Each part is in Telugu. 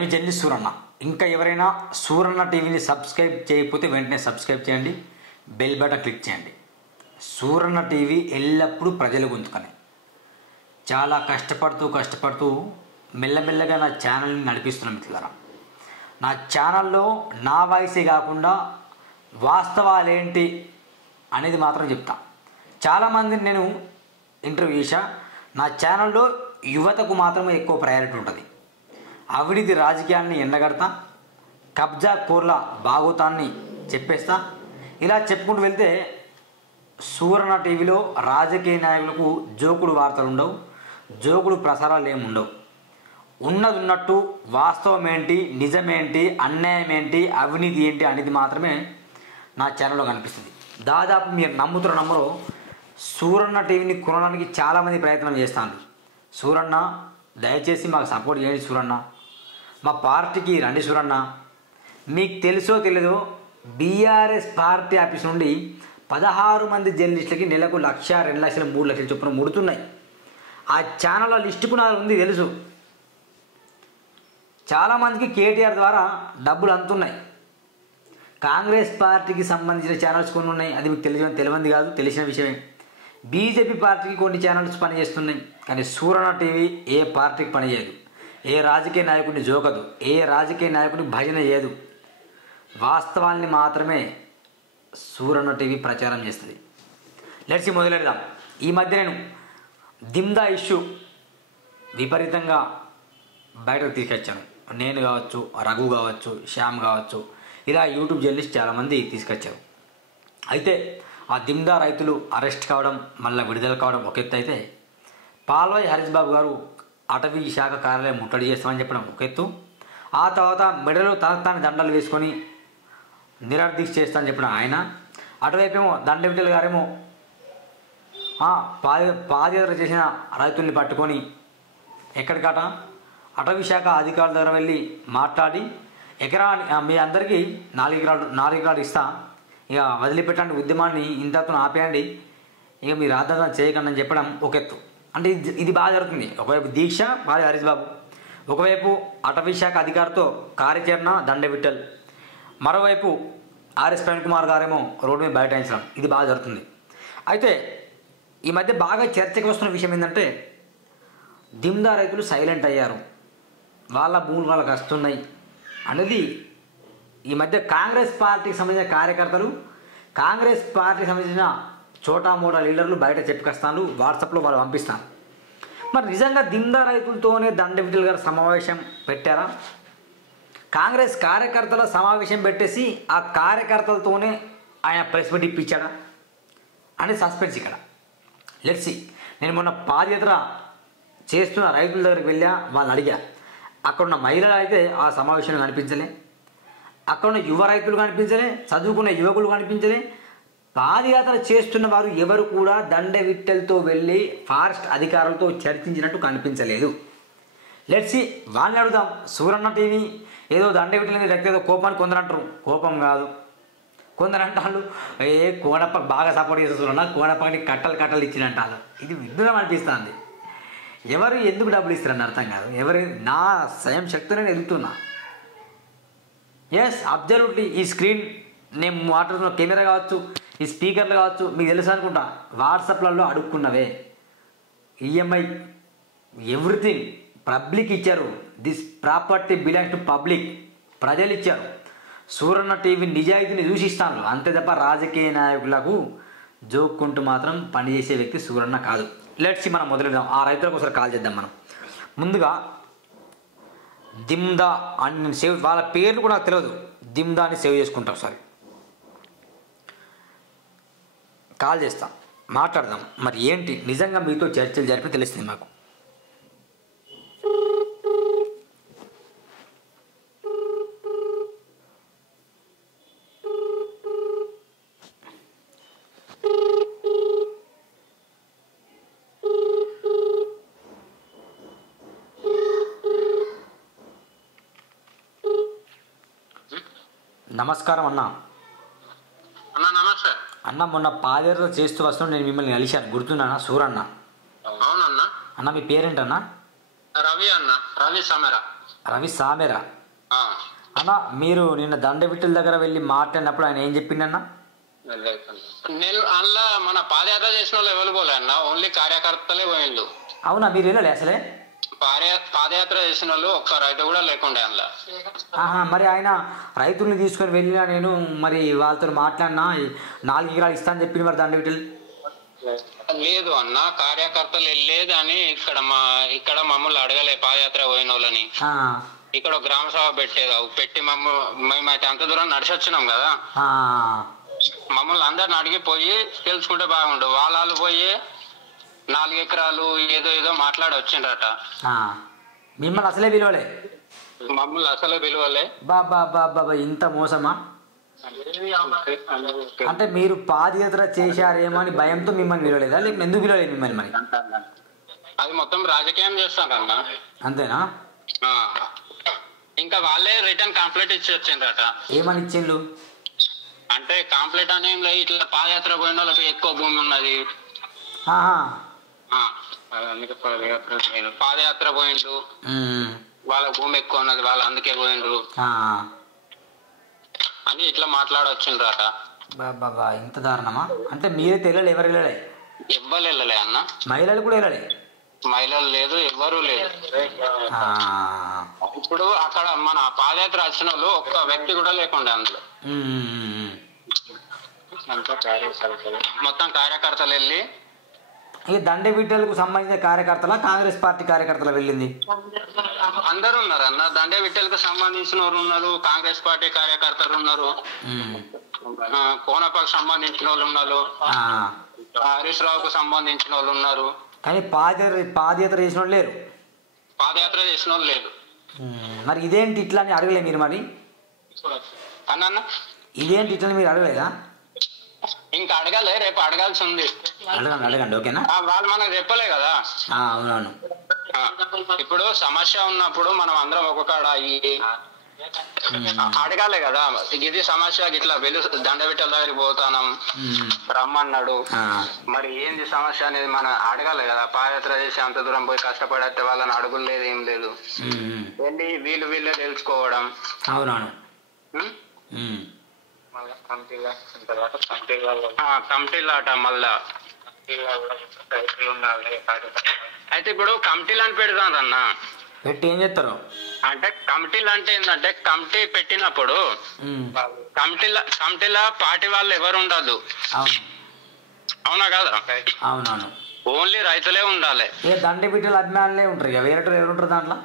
నేను మీ జర్నలిస్ట్ సూరన్న. ఇంకా ఎవరైనా సూరన్న టీవీని సబ్స్క్రైబ్ చేయకపోతే వెంటనే సబ్స్క్రైబ్ చేయండి, బెల్ బటన్ క్లిక్ చేయండి. సూరన్న టీవీ ఎల్లప్పుడూ ప్రజల గొంతుకనే. చాలా కష్టపడుతూ మెల్లమెల్లగా నా ఛానల్ని నడిపిస్తున్నాను మిత్రులారా. నా ఛానల్లో నా వాయిసే కాకుండా వాస్తవాలేంటి అనేది మాత్రం చెప్తా. చాలామందిని నేను ఇంటర్వ్యూ చేశా. నా ఛానల్లో యువతకు మాత్రమే ఎక్కువ ప్రయారిటీ ఉంటుంది. అవినీతి రాజకీయాన్ని ఎండగడతా, కబ్జా కోర్ల భాగోతాన్ని చెప్పేస్తా. ఇలా చెప్పుకుంటూ వెళ్తే సూరన్న టీవీలో రాజకీయ నాయకులకు జోకుడు వార్తలు ఉండవు, జోకుడు ప్రసారాలు ఏమి ఉండవు. ఉన్నది ఉన్నట్టు వాస్తవం ఏంటి, నిజమేంటి, అన్యాయం ఏంటి, అవినీతి ఏంటి అనేది మాత్రమే నా ఛానల్లో కనిపిస్తుంది. దాదాపు మీరు నమ్మరో సూరన్న టీవీని కొనడానికి చాలామంది ప్రయత్నం చేస్తాను. సూరన్న దయచేసి మాకు సపోర్ట్ చేయండి సూరన్న, మా పార్టీకి రండి సూరన్న. మీకు తెలుసో తెలియదో బీఆర్ఎస్ పార్టీ ఆఫీస్ నుండి 16 మంది జర్నలిస్టులకి నెలకు 1,00,000, 2 లక్షలు, 3 లక్షలు చొప్పున ముడుతున్నాయి. ఆ ఛానళ్ళ లిస్టుకు నాకు ఉంది తెలుసు. చాలామందికి కేటీఆర్ ద్వారా డబ్బులు అందుతున్నాయి. కాంగ్రెస్ పార్టీకి సంబంధించిన ఛానల్స్ కొన్ని ఉన్నాయి, అది మీకు తెలియంది కాదు, తెలిసిన విషయమే. బీజేపీ పార్టీకి కొన్ని ఛానల్స్ పనిచేస్తున్నాయి. కానీ సూరన్న టీవీ ఏ పార్టీకి పనిచేయదు, ఏ రాజకీయ నాయకుడిని జోకదు, ఏ రాజకీయ నాయకుడిని భజన చేయదు. వాస్తవాల్ని మాత్రమే సూరన్న టీవీ ప్రచారం చేస్తుంది. లెట్స్ మొదలెడదాం. ఈ మధ్య నేను దిమ్దా ఇష్యూ విపరీతంగా బయటకు తీసుకొచ్చాను. నేను కావచ్చు, రఘు కావచ్చు, శ్యామ్ కావచ్చు, ఇలా యూట్యూబ్ జర్నలిస్ట్ చాలామంది తీసుకొచ్చారు. అయితే ఆ దిమ్దా రైతులు అరెస్ట్ కావడం, మళ్ళీ విడుదల కావడం ఒక ఎత్తు అయితే, పాల్వాయి హరీష్ బాబు గారు అటవీ శాఖ కార్యాలయం ముట్టడి చేస్తామని చెప్పడం ఒక ఎత్తు. ఆ తర్వాత మెడలో తనకు తాను దండలు వేసుకొని నిరర్దీక్ష చేస్తానని చెప్పిన ఆయన, అటువైపేమో దండవిటల్ గారేమో పాదయాత్ర చేసిన రైతుల్ని పట్టుకొని ఎక్కడికట అటవీ శాఖ అధికారుల దగ్గర వెళ్ళి మాట్లాడి ఎకరాని మీ అందరికీ 4 ఎకరాలు ఇస్తా, ఇక వదిలిపెట్టండి ఉద్యమాన్ని, ఇంతతో ఆపేయండి, ఇక మీరు రాద్దాం చేయకండి అని చెప్పడం ఒక ఎత్తు. అంటే ఇది బాగా జరుగుతుంది. ఒకవైపు దీక్ష పాల్వాయి హరీష్ బాబు, ఒకవైపు అటవీ శాఖ అధికారితో కార్యాచరణ దండవిట్టల్, మరోవైపు ఆర్ఎస్ ప్రవీణ్ కుమార్ గారేమో రోడ్డు మీద బైఠాయించడం, ఇది బాగా జరుగుతుంది. అయితే ఈ మధ్య బాగా చర్చకు వస్తున్న విషయం ఏంటంటే, దిమ్దా రైతులు సైలెంట్ అయ్యారు, వాళ్ళ భూములు వాళ్ళకి వస్తున్నాయి అనేది ఈ మధ్య కాంగ్రెస్ పార్టీకి సంబంధించిన కార్యకర్తలు, కాంగ్రెస్ పార్టీకి సంబంధించిన చోటా మోటా లీడర్లు బయట చెప్పుకొస్తాను, వాట్సాప్లో వాళ్ళు పంపిస్తాను. మరి నిజంగా దిమ్దా రైతులతోనే దండవిటల్ గారు సమావేశం పెట్టారా? కాంగ్రెస్ కార్యకర్తల సమావేశం పెట్టేసి ఆ కార్యకర్తలతోనే ఆయన ప్రెస్ మీట్ ఇప్పించాడా అని సస్పెన్స్ ఇక్కడ. Let's see. నేను మొన్న పాదయాత్ర చేస్తున్న రైతుల దగ్గరికి వెళ్ళా, వాళ్ళని అడిగా. అక్కడున్న మహిళలు అయితే ఆ సమావేశంలో కనిపించలే, అక్కడున్న యువ రైతులు కనిపించలే, చదువుకున్న యువకులు కనిపించలే. పాదయాత్ర చేస్తున్న వారు ఎవరు కూడా దండవిట్టలతో వెళ్ళి ఫారెస్ట్ అధికారులతో చర్చించినట్టు కనిపించలేదు. లెట్స్ సీ, వాళ్ళని అడుగుదాం. సూరన్న టీవీ ఏదో దండవిట్టల మీద ఏదో కోపాన్ని కొందరు అంటారు, కోపం కాదు. కొందరు అంటారు కోనప్పకు బాగా సపోర్ట్ చేస్తున్నా, కోనప్పకి కట్టలు ఇచ్చినట్టాలు. ఇది విడ్డూరం అనిపిస్తుంది. ఎవరు ఎందుకు డబ్బులు ఇస్తారని అర్థం కాదు. నా స్వయం శక్తిని నేను ఎదుగుతున్నా. Yes, absolutely. ఈ స్క్రీన్ నేను మాట్లాడుతున్న కెమెరా కావచ్చు, ఈ స్పీకర్లు కావచ్చు, మీకు తెలుసు అనుకుంటా, వాట్సాప్లలో అడుక్కున్నవే. ఈఎంఐ ఎవ్రీథింగ్ పబ్లిక్ ఇచ్చారు. This property belongs to public, ప్రజలు ఇచ్చారు. సూరన్న టీవీ నిజాయితీని దూషిస్తాను, అంతే తప్ప రాజకీయ నాయకులకు జోక్కుంటూ మాత్రం పనిచేసే వ్యక్తి సూరన్న కాదు. లెట్స్ మనం మొదలెడదాం. ఆ రైతులకు ఒకసారి కాల్ చేద్దాం మనం. ముందుగా దిమ్దా అని నేను సేవ్, వాళ్ళ పేర్లు కూడా నాకు తెలియదు, దిమ్దా అని సేవ్ చేసుకుంటాం. ఒకసారి కాల్ చేస్తాం, మాట్లాడదాం. మరి ఏంటి నిజంగా మీతో చర్చలు జరిపి తెలుస్తుంది మాకు. నమస్కారం అన్న. నమస్తే అన్న, మొన్న పాదయాత్ర చేస్తూ వస్తున్నా నేను మిమ్మల్ని కలిశాను, గుర్తున్నానా? సూరన్న. అవునన్నా. అన్న మీ పేరేంటన్నా? రవి అన్న, రవి సమేరా. రవి సామెరా ఆ, అన్న, మీరు నిన్న దండవిట్టల దగ్గర వెళ్ళి మాట్లాడినప్పుడు ఆయన ఏం చెప్పిండన్న? నేను అందులో మన పాదయాత్ర చేసిన వాళ్ళు ఎవరు పోలే అన్న, ఓన్లీ కార్యకర్తలే పోయిండు. అవునా, మీరు వెళ్ళలే అసలే? పాదయాత్ర చేసిన వాళ్ళు ఒక్క రైతు కూడా లేకుండే అందులో. ఆహా, మరి ఆయన రైతుల్ని తీసుకొని వెళ్ళినా నేను మరి వాళ్ళతో మాట్లాడినా 4 ఎకరాలు ఇస్తా అని చెప్పింది. మరి దండవిట్టలు లేదు అన్న, కార్యకర్తలు వెళ్ళేది అని ఇక్కడ మమ్మల్ని అడగలే పాదయాత్ర పోయిన వాళ్ళని. ఇక్కడ గ్రామ సభ పెట్టి మేమైతే అంత దూరం నడిచి వచ్చినాం కదా, మమ్మల్ని అందరిని అడిగిపోయి తెలుసుకుంటే బాగుండు. వాళ్ళు పోయి 4 ఎకరాలు ఏదో మాట్లాడి వచ్చిండట. మిమ్మల్ని అసలే పిలవలే? మమ్మల్ని అసలే పిలవలే. బాబా, ఇంత మోసమా? అంటే మీరు పాదయాత్ర చేశారేమో అని భయంతో మిమ్మల్ని పిలవలేదా, లేకపోతే ఎందుకు పిలవలేదు మిమ్మల్ని? మరి అది మొత్తం రాజకీయం చేస్తారన్న. అంతేనా? ఇంకా వాళ్ళే రిటర్న్ కంప్లైంట్ ఇచ్చి వచ్చిండ్రట. ఏమని ఇచ్చిండ్రు? అంటే కంప్లైంట్ అనే ఇట్లా పాదయాత్ర పోయిన వాళ్ళకి ఎక్కువ భూమి ఉన్నది, పాదయాత్ర పోయిండు, వాళ్ళ భూమి ఎక్కువ ఉన్నది, వాళ్ళు అందుకే పోయిండ్రు అని ఇట్లా మాట్లాడొచ్చిండ్రట. బాబా, ఇంత దారుణమా? అంటే మీరే తెలియలే? ఎవరు వెళ్ళలే? ఎవ్వరు వెళ్ళలే అన్న. మహిళలు కూడా వెళ్ళలే? మహిళలు లేదు, ఎవ్వరూ లేదు. ఇప్పుడు అక్కడ మన పాదయాత్ర వచ్చిన వాళ్ళు ఒక్క వ్యక్తి కూడా లేకుండా అందులో. మొత్తం కార్యకర్తలు వెళ్ళి. ఇక దండవిట్టలకు సంబంధించిన కార్యకర్తల, కాంగ్రెస్ పార్టీ కార్యకర్తలు వెళ్ళింది? అందరు ఉన్నారు అన్న. దండవిట్టలకు సంబంధించిన వాళ్ళు ఉన్నారు, కాంగ్రెస్ పార్టీ కార్యకర్తలు ఉన్నారు, కోనపాకు సంబంధించిన వాళ్ళు ఉన్నారు, హరీష్ రావుకు సంబంధించిన వాళ్ళు ఉన్నారు. కానీ పాదయాత్ర చేసిన వాళ్ళు లేరు? పాదయాత్ర చేసిన వాళ్ళు లేరు. మరి ఇదేంటి ఇట్లా అని అడగలే మీరు? మరి అన్న ఇదేంటి ఇట్లా మీరు అడగలేదా? ఇంకా అడగాలి, రేపు అడగాల్సి ఉంది. అడగండి, ఓకేనా? వాళ్ళు మనకు చెప్పలే కదా. అవునవును. ఇప్పుడు సమస్య ఉన్నప్పుడు మనం అందరం ఒక్కొక్కడ అడగాలి కదా. ఇది సమస్య, ఇట్లా వెళ్ళి దండవిట్టల దగ్గరికి పోతానం రమ్మన్నాడు, మరి ఏంది సమస్య అనేది మనం అడగాలి కదా. పాదయాత్ర చేసి అంత దూరం పోయి కష్టపడితే వాళ్ళని అడుగులు లేదు, ఏం లేదు, వెళ్ళి వీళ్ళే తెలుసుకోవడం. అవునవును. కమిటీలు అట. మళ్ళా అయితే ఇప్పుడు కమిటీలు అని పెడతాను అన్న. పెట్టి ఏం చేస్తారు అంటే కమిటీలు అంటే ఏంటంటే, కమిటీ పెట్టినప్పుడు కమిటీలో పార్టీ వాళ్ళు ఎవరు ఉండదు. అవునా కదా? అవునవును. ఓన్లీ రైతులే ఉండాలి. దండవిట్టల అభిమానులే ఉంటారు, వేరే ఎవరు ఉంటారు దాంట్లో?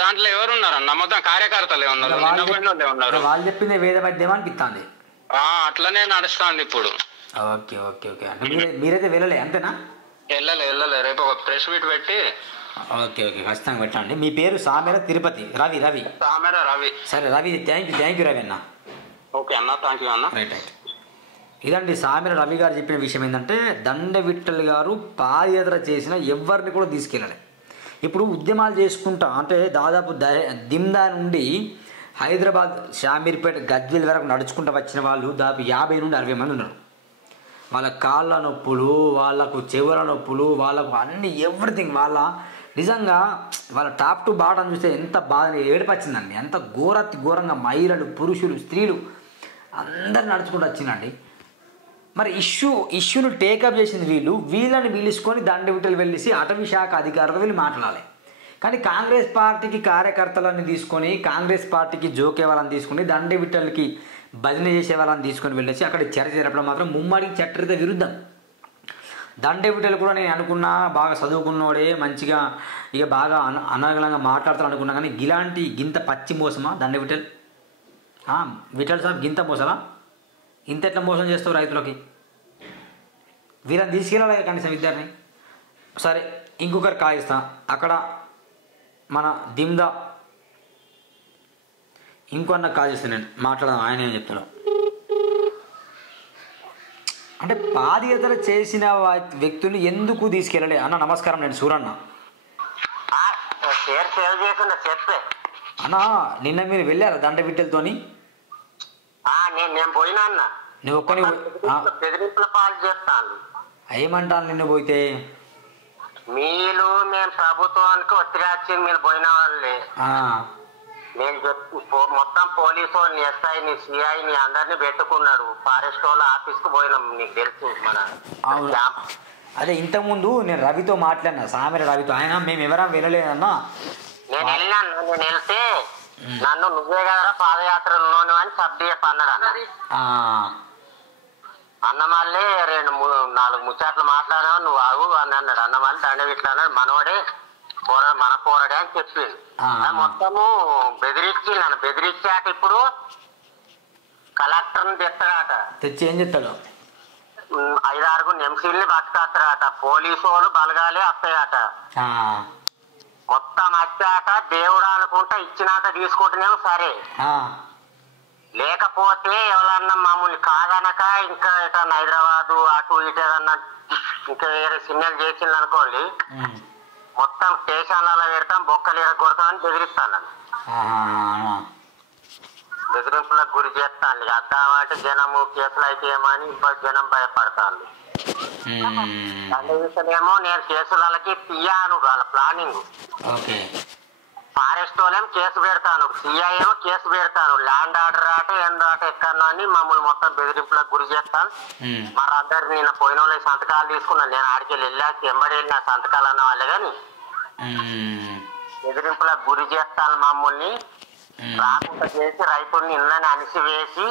దాంట్లో ఎవరు ఉన్నారన్న? మొత్తం కార్యకర్తలే ఉన్నారు. వాళ్ళు చెప్పింది వేద వైద్యం అనిపిస్తుంది. అట్లనే నడుస్తుంది ఇప్పుడు. Okay okay okay. అంటే మీరైతే వెళ్ళలే అంతేనా? వెళ్ళలే. రేపు ఒక ప్రెస్ మీట్ పెట్టి. ఓకే ఓకే, ఖచ్చితంగా పెట్టండి. మీ పేరు సామెర తిరుపతి రవి? సామెర రవి. సరే రవి, థ్యాంక్ యూ రవి అన్న. ఓకే అన్న, థ్యాంక్ యూ అన్న. రైట్. ఇదండి సామెర రవి గారు చెప్పిన విషయం. ఏంటంటే దండవిట్టల్ గారు పాదయాత్ర చేసిన ఎవరిని కూడా తీసుకెళ్ళాలి. ఇప్పుడు ఉద్యమాలు చేసుకుంటా అంటే దాదాపు దిమ్దా నుండి హైదరాబాద్, షామీర్పేట, గజ్వేల్ వరకు నడుచుకుంటూ వచ్చిన వాళ్ళు దాదాపు 50 నుండి 60 మంది ఉన్నారు. వాళ్ళ కాళ్ళ నొప్పులు, వాళ్ళకు చెవుల నొప్పులు, వాళ్ళకు అన్ని ఎవ్రీథింగ్. నిజంగా వాళ్ళ టాప్ టు బాటం చూస్తే ఎంత బాధ ఏడిపచ్చిందండి. ఎంత ఘోరంగా మహిళలు, పురుషులు, స్త్రీలు అందరు నడుచుకుంటూ వచ్చిందండి. మరి ఇష్యూను టేకప్ చేసింది వీళ్ళని పిలుచుకొని దండవిట్టలు వెళ్ళేసి అటవీ శాఖ అధికారులతో వెళ్ళి మాట్లాడాలి. కానీ కాంగ్రెస్ పార్టీకి కార్యకర్తలని తీసుకొని, కాంగ్రెస్ పార్టీకి జోకే వాళ్ళని తీసుకొని, దండవిట్టలకి భజన చేసే వాళ్ళని తీసుకొని వెళ్ళేసి అక్కడ చర్చ జరపడం మాత్రం ముమ్మడికి చట్టరీత విరుద్ధం. దండవిట్టలు కూడా నేను అనుకున్నా బాగా చదువుకున్నోడే, మంచిగా ఇక బాగా అనర్గళంగా మాట్లాడతాను అనుకున్నా. కానీ గింత పచ్చి మోసమా దండవిట్టలు? విఠల్ సాబ్ గింత మోసమా? ఇంత ఎట్లా మోసం చేస్తావు రైతులకి? వీళ్ళని తీసుకెళ్ళాలి కనీసం ఇద్దరిని. సరే, ఇంకొకరు కాయిస్తా. అక్కడ మన దిమ్దా ఇంకొన్న కాల్ చేస్తాను నేను, మాట్లాడదాం. ఆయన ఏం చెప్తాడు అంటే పాదయాత్ర చేసిన వ్యక్తులు ఎందుకు తీసుకెళ్ళలే అన్న? నమస్కారం, నేను సూరన్న అన్న. నిన్న మీరు వెళ్ళారా దండవిట్టలతోని? నేను పోయినా అన్న. నువ్వు ఒక్కని ఏమంటాను నిన్ను పోయితే? మీరు మేము ప్రభుత్వానికి ఒత్తిడి వచ్చింది, మీరు పోయిన వాళ్ళే. నేను మొత్తం పోలీసు వాళ్ళని, ఎస్ఐని, సిఐని అందరినీ పెట్టుకున్నాడు. ఫారెస్ట్ వాళ్ళ ఆఫీస్ కు పోయినాం, నీకు తెలుసు మన. అదే ఇంతకుముందు నేను రవితో మాట్లాడినా, సామెర రవితో. ఆయన మేము ఎవరైనా వెళ్ళలేదన్నా. నేను వెళ్ళాను. నేను వెళ్తే నన్ను నువ్వే కదరా పాదయాత్రలోను అని సబ్డిఎఫ్ అన్నాడు అన్న మళ్ళీ 2-4 ముచ్చట్లు మాట్లాడావు, నువ్వు ఆగు అని అన్నాడు. అన్న మళ్ళీ దండవిట్లా అన్నాడు. మనోడే మన పోరాడే అని చెప్పింది. మొత్తము నన్ను బెదిరించాట. ఇప్పుడు కలెక్టర్ని తెస్తాడట, తెచ్చి ఏం చెప్తాడు? 5-6 ఎంసీల్ని బతుకొస్తాడట. పోలీసు వాళ్ళు బలగాలే వస్తాయట. మొత్తం వచ్చాక దేవుడు అనుకుంటా ఇచ్చినాక తీసుకుంటేనేమో సరే, లేకపోతే ఎవరన్నా మామూలు కాదనక ఇంకా హైదరాబాదు అటు ఇటు ఏదన్నా ఇంకా వేరే సిగ్నల్ చేసింది అనుకోండి, మొత్తం స్టేషన్లలో పెడతాం, బొక్కలు కొడతామని బెదిరిస్తాను. బెదిరింపులకు గురి చేస్తాను. అద్దామంటే జనము కేసులు అయితే ఏమని ఇప్పుడు జనం భయపడతాను. ఏమో నేను కేసులకి తీయాను, వాళ్ళ ప్లానింగ్. ఫారెస్ట్ వాళ్ళేమో కేసు పెడతాను, సిఐ ఏమో కేసు పెడతాను. ల్యాండ్ ఆర్డర్ ఆట ఏందో ఆట ఎక్కడో అని మమ్మల్ని మొత్తం బెదిరింపులకు గురి చేస్తాను. మరి అందరు నిన్న పోయిన వాళ్ళకి సంతకాలు తీసుకున్నాను. నేను ఆడికి వెళ్ళాక ఎంబడి వెళ్ళిన సంతకాలు అన్న వాళ్ళే కానీ బెదిరింపులకు గురి చేస్తాను. మమ్మల్ని రాకుండా చేసి రైతుల్ని ఇళ్ళని అణిసివేసి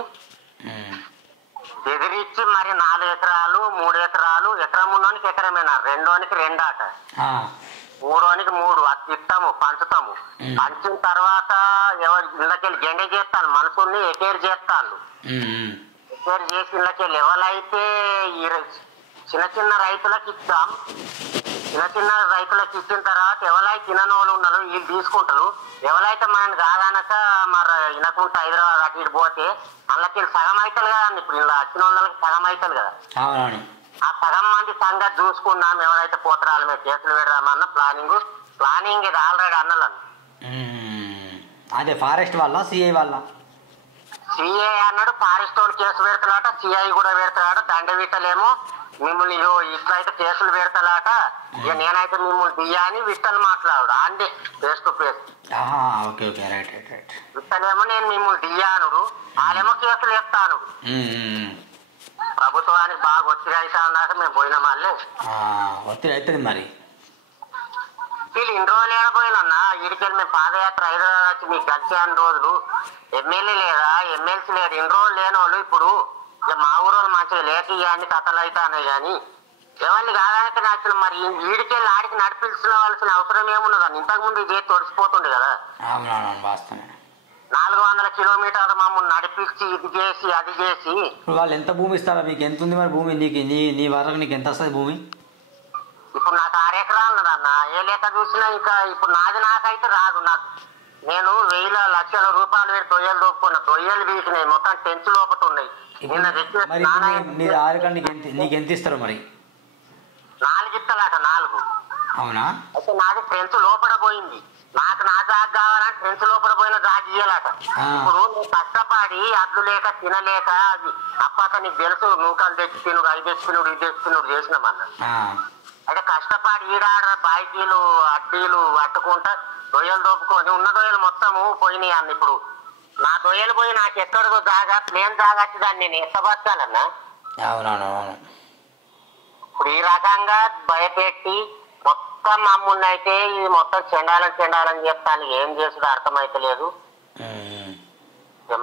బెదిరించి మరి 4 ఎకరాలు 3 ఎకరాలు, ఎకరం ఉన్నోనికి ఎకరమేనా, 2ఓనికి 2 ఆట, 3ఓనికి 3 అది ఇస్తాము, పంచుతాము. పంచిన తర్వాత ఎవరు ఇళ్ళకెళ్ళి గెండె చేస్తాను, మనుషుల్ని ఎకేరు చేస్తాను. ఎకేరు చేసి ఇళ్ళకెళ్ళి ఎవరైతే చిన్న రైతులకు ఇస్తాం. చిన్న రైతులకు ఇచ్చిన తర్వాత ఎవరైతే తినని వాళ్ళు ఉన్నారో వీళ్ళు తీసుకుంటారు. ఎవరైతే మనని కాదనక మరి వినకుంటా హైదరాబాద్ అటు ఇటు పోతే అందులోకి సగం అవుతారు కదా. ఇప్పుడు ఇలా వచ్చిన వాళ్ళకి సగం అవుతారు కదా. ఆ సగం మంది సంగతి చూసుకున్నాం. ఎవరైతే పోతరాల మీద కేసులు పెడదామన్న ప్లానింగ్ ఇది ఆల్రెడీ అన్నలను. అదే ఫారెస్ట్ వాళ్ళ సిఐ వాళ్ళ సిఐ అన్నాడు, ఫారెస్ట్ వాళ్ళు కేసు పెడతాడట, సిఐ కూడా పెడతాడు. దండవిట్టలేమో మిమ్మల్ని ఇట్లయితే కేసులు పెడతాడట, ఇక నేనైతే మిమ్మల్ని దియ్యా అని విట్టలు మాట్లాడు అంతే ఫేస్ టు ఫేస్. విట్టలేమో నేను మిమ్మల్ని దియ్యానుడు, వాళ్ళేమో కేసులు ఎత్తాను. ప్రభుత్వానికి బాగా ఒత్తిడి అవుతా అన్నాక మేము పోయినా మళ్ళీ ఒత్తిడి అవుతుంది. మరి వీళ్ళు ఇన్ని రోజులు ఏడపోయినన్నా ఇడికెళ్ళి మేము పాదయాత్ర హైదరాబాద్ వచ్చి మీకు కలిసాను రోజులు. ఎమ్మెల్యే లేదా, ఎమ్మెల్సీ లేడు, ఇన్ని రోజులు లేని వాళ్ళు ఇప్పుడు ఇక మా ఊరు వాళ్ళు మంచిగా లేక ఇవన్నీ కథలు అవుతాయి. కానీ ఎవరిని కాదానికి నచ్చిన మరి ఈడికెళ్ళి ఆడికి నడిపించవలసిన అవసరం ఏమున్నదని ఇంతకుముందు ఇది తొడిసిపోతుండే కదా. 400 కిలోమీటర్లు మమ్మల్ని నడిపించి ఇది చేసి అది చేసి. వాళ్ళు ఎంత భూమి ఇస్తారా మీకు? ఎంత ఉంది మరి భూమి? నీకు నీ వరకు నీకు ఎంత వస్తుంది భూమి? ఇప్పుడు నాకు 6 ఎకరాలు అన్న. ఏ లెక్క చూసినా ఇంకా ఇప్పుడు నాకైతే రాదు. నేను 1000 లక్షల రూపాయలు పెట్టి దొయ్యలు దొప్పుకున్నా. దొయ్యలు వీటినాయి మొత్తం టెన్స్ లోపల ఉన్నాయి. నీకు ఎంత ఇస్తారు మరి? 4 ఇస్తాలట. 4 అవునా? అయితే నాది ఫ్రెండ్స్ లోపల పోయింది. నాకు నా జాగ్ కావాలంటే ఫ్రెండ్స్ లోపల పోయిన జాగ్ ఇయ్యాలట. ఇప్పుడు నువ్వు కష్టపడి అడ్లు లేక తినలేక అది అప్పక నీకు తెలుసు, నూకలు తెచ్చి తినుడు, అవి తెచ్చి తినుడు, ఇది తెచ్చి తినుడు చేసినామన్న. అయితే కష్టపడి ఈడాడ బాయికీలు అడ్డీలు పట్టుకుంటా దొయ్యలు దొప్పుకొని ఉన్న దొయ్యలు మొత్తము పోయినాయి అన్న. ఇప్పుడు నా దొయ్యలు పోయి నాకు ఎక్కడికో జాగా ప్లేన్ జాగా వచ్చి దాన్ని నేను ఎత్తబట్టాలన్నా. ఇప్పుడు ఈ రకంగా భయపెట్టి మొత్తం మమ్మల్ని అయితే ఇది మొత్తం చెండాలని చెప్తాను. ఏం చేసుడు అర్థమైతలేదు.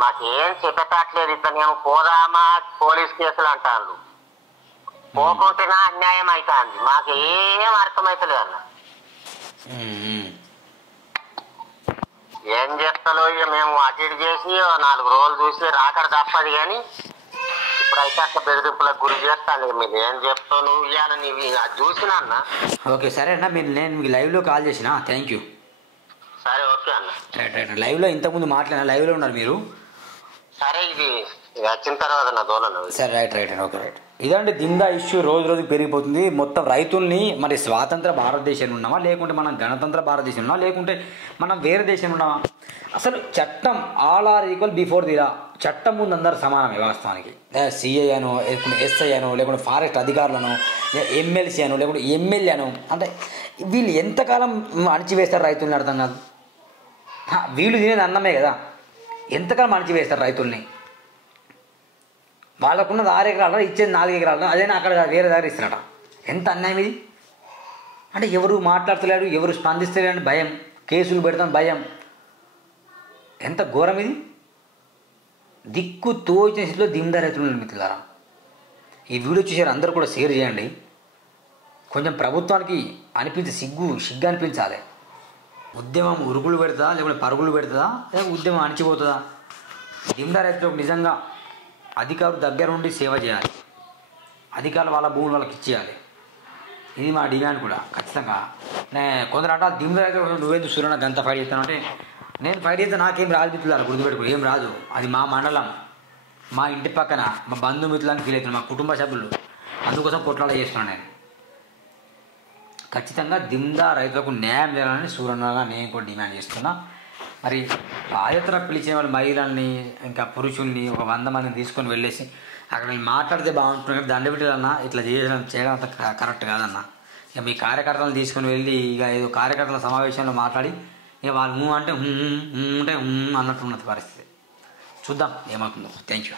మాకు ఏం చెప్పేటట్లేదు. ఇతనేమో పోదామా పోలీస్ కేసులు అంటారు, పోకుంటేనా అన్యాయం అవుతుంది. మాకు ఏం అర్థమైతలేదు అన్న. ఏం చేస్తాలో ఇక మేము అటు ఇటు చేసి 4 రోజులు చూసి రాకడ తప్పదు. కానీ ఇప్పుడైతే అట్లా బెదిరింపులకు గురి చేస్తాను. మీరు ఏం చెప్తావు? నువ్వు ఇవ్వాలి, నీవి అది చూసినా అన్న. ఓకే సరే అన్న, నేను మీకు లైవ్లో కాల్ చేసిన. Thank you. సరే ఓకే అన్న. రైట్. లైవ్లో ఇంతకుముందు మాట్లాడినా, లైవ్లో ఉన్నారు మీరు. సరే ఇది వచ్చిన తర్వాత నా దోలన్న. సరే రైట్. Okay right. ఇదంటే దిందా ఇష్యూ రోజుకి పెరిగిపోతుంది. మొత్తం రైతుల్ని మరి స్వాతంత్ర భారతదేశంలో ఉన్నామా, లేకుంటే మనం గణతంత్ర భారతదేశం ఉన్నామా, లేకుంటే మనం వేరే దేశంలో ఉన్నామా? అసలు చట్టం all are equal before the law. చట్టం ముందు అందరు సమానమే వాస్తవానికి. సిఐ అనో, లేకుంటే ఎస్ఐ అనో, లేకుంటే ఫారెస్ట్ అధికారులను, ఎమ్మెల్సీ అనో, లేకుంటే ఎమ్మెల్యే అనో, అంటే వీళ్ళు ఎంతకాలం అణిచివేస్తారు రైతుల్ని అర్థం కాదు. వీళ్ళు తినేది అన్నమే కదా, ఎంతకాలం అణిచివేస్తారు రైతుల్ని? వాళ్ళకున్నది 6 ఎకరాలు, ఇచ్చేది 4 ఎకరాలు, అదేనా అక్కడ వేరే దగ్గర ఇస్తున్నారట. ఎంత అన్యాయం ఇది! అంటే ఎవరు మాట్లాడతలేడు, ఎవరు స్పందిస్తలేడు అని భయం, కేసులు పెడతాం భయం. ఎంత ఘోరం ఇది! దిక్కు తోచిన స్థితిలో దిమ్దార్ రైతులు మిత్రులారా. ఈ వీడియో చూసారు, అందరూ కూడా షేర్ చేయండి. కొంచెం ప్రభుత్వానికి సిగ్గు అనిపించాలి. ఉద్యమం ఉరుగులు పెడతా లేకుంటే పరుగులు పెడుతుందా, లేదా ఉద్యమం అణిచిపోతుందా? దిమ్దార్ రైతులకు నిజంగా అధికారులు దగ్గర ఉండి సేవ చేయాలి. అధికారులు వాళ్ళ భూములు వాళ్ళకి ఇచ్చేయాలి. ఇది మా డిమాండ్ కూడా ఖచ్చితంగా. కొందరు అంట దిమ్దార్ రైతులు నువ్వేందు సూర్యన గంత ఫైట్ చేస్తాను అంటే, నేను ఫైట్ చేస్తే నాకేం రాదు మిత్రులారా, గుర్తుపెట్టుకో, ఏం రాదు. అది మా మండలం, మా ఇంటి పక్కన మా బంధుమిత్రులను ఫీల్ అవుతున్నాను, మా కుటుంబ సభ్యులు, అందుకోసం కొట్లాడ చేస్తున్నాను నేను. ఖచ్చితంగా దిమ్దార్ రైతులకు న్యాయం చేయాలని సూర్యన్నగా నేను కూడా డిమాండ్ చేస్తున్నా. మరి పాదయాత్ర పిలిచిన వాళ్ళు మహిళల్ని ఇంకా పురుషుల్ని ఒక 100 మందిని తీసుకొని వెళ్ళేసి అక్కడ నేను మాట్లాడితే బాగుంటుంది, దండబెట్టాలన్నా ఇట్లా చేయడం అంత కరెక్ట్ కాదన్న. ఇక మీ కార్యకర్తలను తీసుకొని వెళ్ళి ఇక ఏదో కార్యకర్తల సమావేశంలో మాట్లాడి ఇక వాళ్ళు అంటే అన్నట్టు ఉన్నది పరిస్థితి. చూద్దాం ఏమవుతుందో. Thank you.